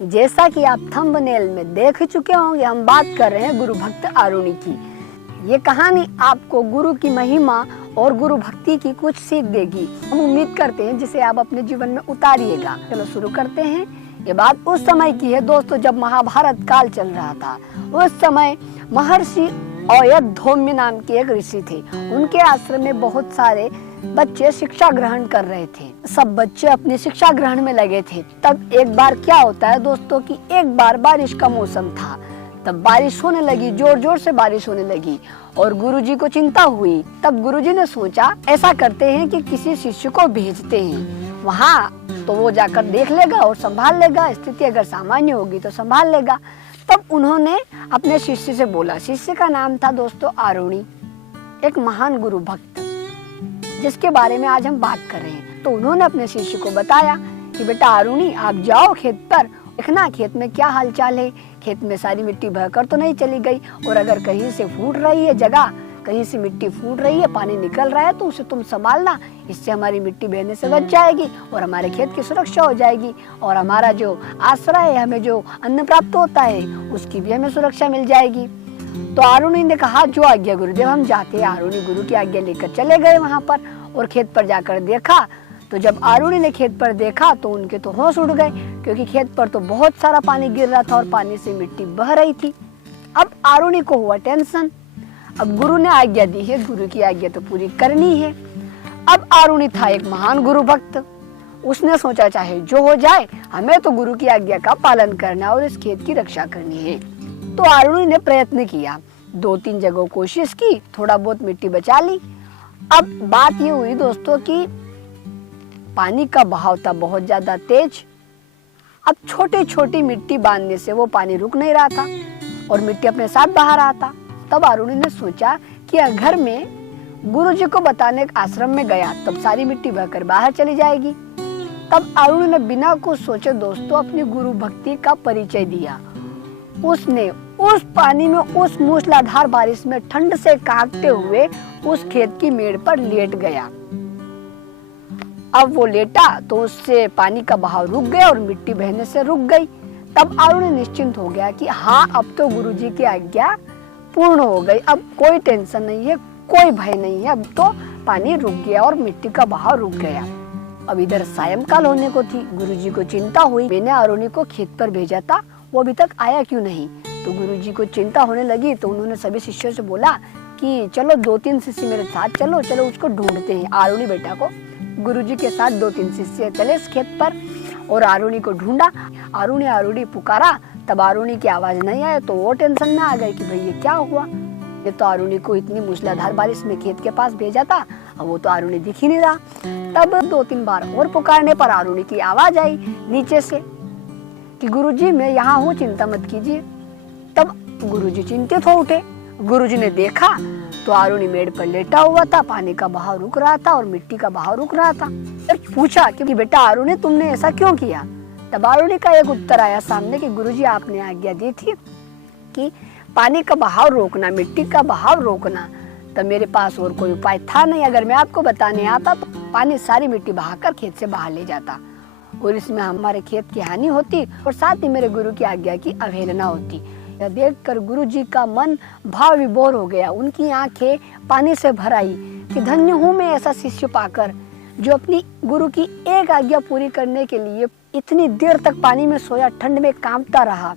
जैसा कि आप थंबनेल में देख चुके होंगे, हम बात कर रहे हैं गुरु भक्त आरुणि की। ये कहानी आपको गुरु की महिमा और गुरु भक्ति की कुछ सीख देगी। हम उम्मीद करते हैं जिसे आप अपने जीवन में उतारिएगा। चलो शुरू करते हैं। ये बात उस समय की है दोस्तों, जब महाभारत काल चल रहा था। उस समय महर्षि अयध्योम्य नाम के एक ऋषि थे। उनके आश्रम में बहुत सारे बच्चे शिक्षा ग्रहण कर रहे थे। सब बच्चे अपनी शिक्षा ग्रहण में लगे थे। तब एक बार क्या होता है दोस्तों कि एक बार बारिश का मौसम था। तब बारिश होने लगी, जोर जोर से बारिश होने लगी और गुरुजी को चिंता हुई। तब गुरुजी ने सोचा ऐसा करते हैं कि किसी शिष्य को भेजते हैं वहाँ, तो वो जाकर देख लेगा और संभाल लेगा। स्थिति अगर सामान्य होगी तो संभाल लेगा। तब उन्होंने अपने शिष्य से बोला। शिष्य का नाम था दोस्तों आरुणि, एक महान गुरु भक्त जिसके बारे में आज हम बात कर रहे हैं। तो उन्होंने अपने शिष्य को बताया कि बेटा आरुणि, आप जाओ खेत पर, देखना खेत में क्या हालचाल है। खेत में सारी मिट्टी बहकर तो नहीं चली गई, और अगर कहीं से फूट रही है जगह, कहीं से मिट्टी फूट रही है, पानी निकल रहा है, तो उसे तुम संभालना। इससे हमारी मिट्टी बहने से बच जाएगी और हमारे खेत की सुरक्षा हो जाएगी, और हमारा जो आश्रय है, हमें जो अन्न प्राप्त होता है, उसकी भी हमें सुरक्षा मिल जाएगी। तो आरुणि ने कहा जो आज्ञा गुरुदेव, हम जाते हैं। आरुणि गुरु की आज्ञा लेकर चले गए वहाँ पर और खेत पर जाकर देखा। तो जब आरुणि ने खेत पर देखा तो उनके तो होश उड़ गए, क्योंकि खेत पर तो बहुत सारा पानी गिर रहा था और पानी से मिट्टी बह रही थी। अब आरुणि को हुआ टेंशन। अब गुरु ने आज्ञा दी है, गुरु की आज्ञा तो पूरी करनी है। अब आरुणि था एक महान गुरु भक्त। उसने सोचा चाहे जो हो जाए, हमें तो गुरु की आज्ञा का पालन करना और इस खेत की रक्षा करनी है। तो आरुणि ने प्रयत्न किया, 2-3 जगह कोशिश की, थोड़ा बहुत मिट्टी बचा ली। अब बात ये हुई दोस्तों कि पानी का बहाव था बहुत ज्यादा तेज। अब छोटी छोटी मिट्टी बांधने से वो पानी रुक नहीं रहा था और मिट्टी अपने साथ बहा रहा था। तब आरुणि ने सोचा कि अगर मैं गुरुजी को बताने आश्रम में गया, तब सारी मिट्टी बहकर बाहर चली जाएगी। तब आरुणि ने बिना कुछ सोचे दोस्तों अपनी गुरु भक्ति का परिचय दिया। उसने उस पानी में, उस मूसलाधार बारिश में ठंड से कांपते हुए उस खेत की मेड़ पर लेट गया। अब वो लेटा तो उससे पानी का बहाव रुक गया और मिट्टी बहने से रुक गई। तब आरुणि निश्चिंत हो गया कि हाँ, अब तो गुरुजी की आज्ञा पूर्ण हो गई, अब कोई टेंशन नहीं है, कोई भय नहीं है, अब तो पानी रुक गया और मिट्टी का बहाव रुक गया। अब इधर सायंकाल होने को थी। गुरुजी को चिंता हुई, मैंने आरुणि को खेत पर भेजा था, वो अभी तक आया क्यों नहीं। तो गुरुजी को चिंता होने लगी। तो उन्होंने सभी शिष्यों से बोला कि चलो 2-3 शिष्य मेरे साथ चलो, चलो उसको ढूंढते हैं, आरुणि बेटा को। गुरुजी के साथ 2-3 शिष्य चले इस खेत पर और आरुणि को ढूंढा। आरुणि आरुणि पुकारा, तब आरुणि की आवाज नहीं आया। तो वो टेंशन में आ गए कि भाई ये क्या हुआ। ये तो आरुणि को इतनी मूसलाधार बारिश में खेत के पास भेजा था, अब वो तो आरुणि दिख ही नहीं रहा। तब 2-3 बार और पुकारने पर आरुणि की आवाज आई नीचे से कि गुरुजी मैं यहाँ हूँ, चिंता मत कीजिए। तब गुरुजी चिंतित हो उठे। गुरुजी ने देखा तो आरुणि मेड़ पर लेटा हुआ था, पानी का बहाव रुक रहा था और मिट्टी का बहाव रुक रहा था। फिर पूछा कि बेटा आरुणि तुमने ऐसा क्यों किया। तब आरुणि का एक उत्तर आया सामने कि गुरुजी आपने आज्ञा दी थी कि पानी का बहाव रोकना, मिट्टी का बहाव रोकना। तब मेरे पास और कोई उपाय था नहीं। अगर मैं आपको बताने आता तो पानी सारी मिट्टी बहाकर खेत से बाहर ले जाता और इसमें हमारे खेत की हानि होती और साथ ही मेरे गुरु की आज्ञा की अवहेलना होती। यह देखकर गुरुजी का मन भाव विभोर हो गया। उनकी आंखें पानी से भर आई कि धन्य हूँ मैं ऐसा शिष्य पाकर जो अपनी गुरु की एक आज्ञा पूरी करने के लिए इतनी देर तक पानी में सोया, ठंड में कांपता रहा।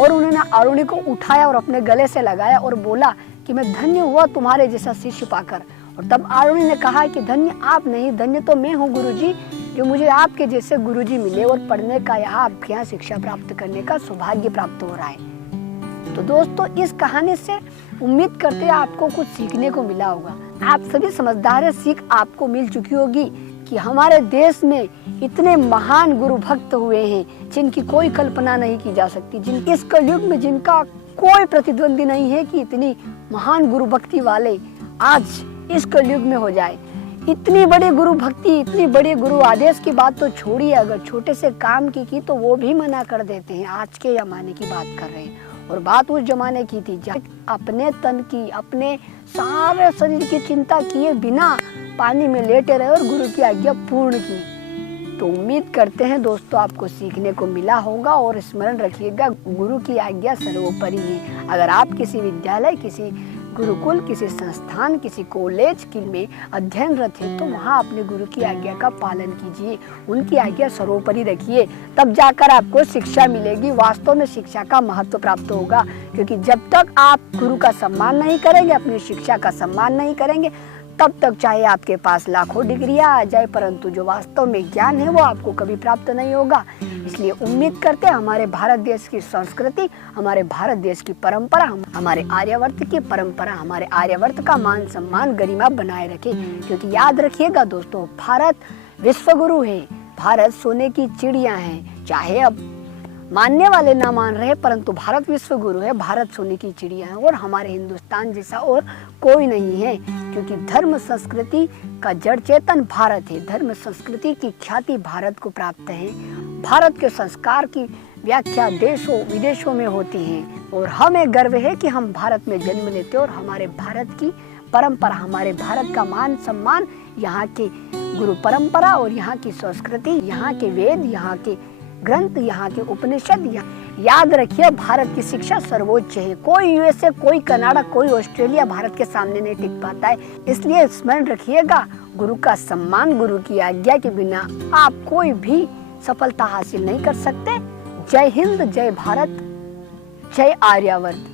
और उन्होंने आरुणि को उठाया और अपने गले से लगाया और बोला कि मैं धन्य हुआ तुम्हारे जैसा शिष्य पाकर। और तब आरुणि ने कहा कि धन्य आप नहीं, धन्य तो मैं हूँ गुरुजी, जो मुझे आपके जैसे गुरुजी मिले और पढ़ने का, यहाँ आपके यहाँ शिक्षा प्राप्त करने का सौभाग्य प्राप्त हो रहा है। तो दोस्तों इस कहानी से उम्मीद करते हैं आपको कुछ सीखने को मिला होगा। आप सभी समझदार हैं, सीख आपको मिल चुकी होगी कि हमारे देश में इतने महान गुरु भक्त हुए हैं जिनकी कोई कल्पना नहीं की जा सकती, जिन इस कलयुग में जिनका कोई प्रतिद्वंदी नहीं है कि इतनी महान गुरु भक्ति वाले आज इस कलयुग में हो जाए। इतनी बड़ी गुरु भक्ति, इतनी बड़ी गुरु आदेश की बात तो छोड़िए, अगर छोटे से काम की तो वो भी मना कर देते हैं। आज के जमाने की बात कर रहे हैं और बात उस जमाने की थी जब अपने तन की, अपने सारे शरीर की चिंता किए बिना पानी में लेटे रहे और गुरु की आज्ञा पूर्ण की। तो उम्मीद करते हैं दोस्तों आपको सीखने को मिला होगा। और स्मरण रखिएगा, गुरु की आज्ञा सर्वोपरि है। अगर आप किसी विद्यालय, किसी गुरुकुल, किसी संस्थान, किसी कॉलेज में अध्ययनरत है तो वहाँ अपने गुरु की आज्ञा का पालन कीजिए, उनकी आज्ञा सर्वोपरि रखिए, तब जाकर आपको शिक्षा मिलेगी। वास्तव में शिक्षा का महत्व प्राप्त होगा, क्योंकि जब तक आप गुरु का सम्मान नहीं करेंगे, अपनी शिक्षा का सम्मान नहीं करेंगे, तब तक चाहे आपके पास लाखों डिग्रियां आ जाए, परंतु जो वास्तव में ज्ञान है वो आपको कभी प्राप्त नहीं होगा। इसलिए उम्मीद करते हैं हमारे भारत देश की संस्कृति, हमारे भारत देश की परंपरा, हमारे आर्यावर्त की परंपरा, हमारे आर्यावर्त का मान सम्मान गरिमा बनाए रखे। क्योंकि याद रखिएगा दोस्तों, भारत विश्व गुरु है, भारत सोने की चिड़िया है। चाहे अब मानने वाले ना मान रहे, परंतु भारत विश्व गुरु है, भारत सोने की चिड़िया है और हमारे हिंदुस्तान जैसा और कोई नहीं है। क्योंकि धर्म संस्कृति का जड़ चेतन भारत है, धर्म संस्कृति की ख्याति भारत को प्राप्त है। भारत के संस्कार की व्याख्या देशों विदेशों में होती है और हमें गर्व है कि हम भारत में जन्म लेते और हमारे भारत की परंपरा, हमारे भारत का मान सम्मान, यहाँ के गुरु परंपरा और यहाँ की संस्कृति, यहाँ के वेद, यहाँ के ग्रंथ, यहाँ के उपनिषद। याद रखिए, भारत की शिक्षा सर्वोच्च है। कोई यूएसए, कोई कनाडा, कोई ऑस्ट्रेलिया भारत के सामने नहीं टिक पाता है। इसलिए स्मरण रखिएगा, गुरु का सम्मान, गुरु की आज्ञा के बिना आप कोई भी सफलता हासिल नहीं कर सकते। जय हिंद, जय भारत, जय आर्यावर्त।